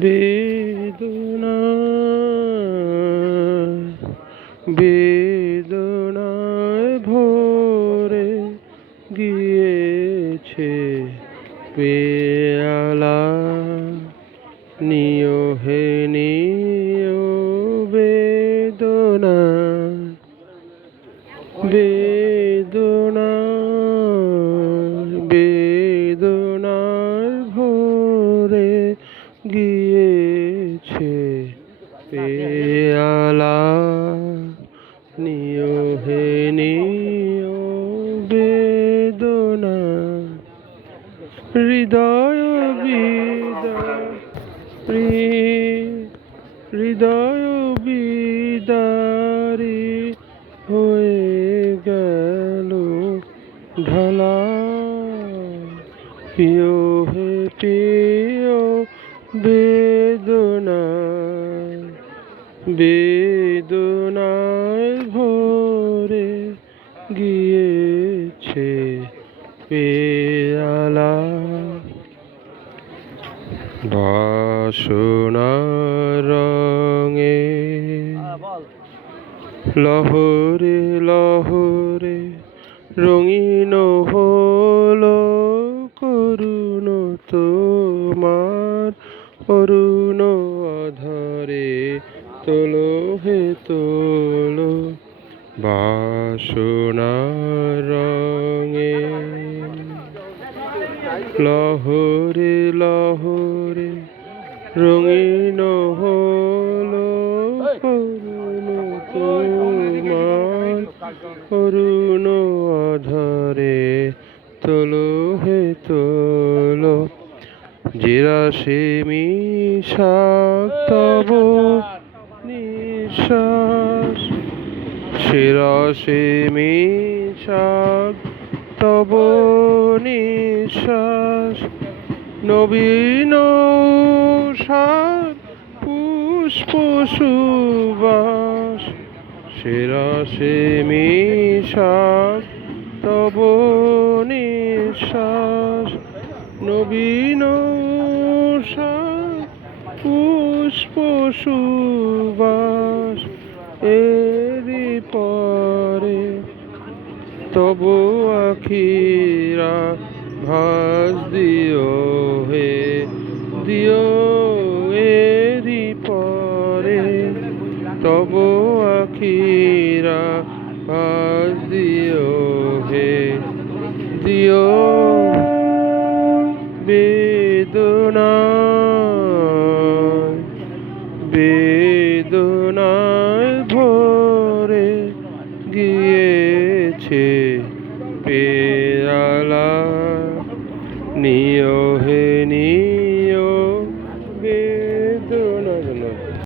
বেদনা বেদনায় ভরে গিয়েছে পেয়ালা। নিয় হে বেদনা বেদনা বেদনায় হৃদয় বিদায় হৃ- হৃদয় বিদারি হয়ে গেল ঢালা। প্রিয় হে প্রিয় বেদনা, বেদনায় ভরে গিয়েছে পেয়ালা। বাসনা রঙে লহরে লহরে রঙিন হলো করুণ তোমার অরুণ অধরে তোলো হে তোলো বাসনা লহরে লহরে, রঙিন হলো করুণ অধরে তোলো হে তোলো জিরা সে মিশাক তব নিঃশ্বাস। শিরসে মিশাক তব নিঃশ্বাস নবীন সার পুষ্প সুবাস শিরসে মিশাক তব নিঃশ্বাস নবীন সার পুষ্প সুবাস এরি তবু আখিরা ভাস দিও হে, দিও এরি পরে। তবু আখিরা ভাস দিও হে, দিও বেদনা গিয়েছে পেয়ালা নিয়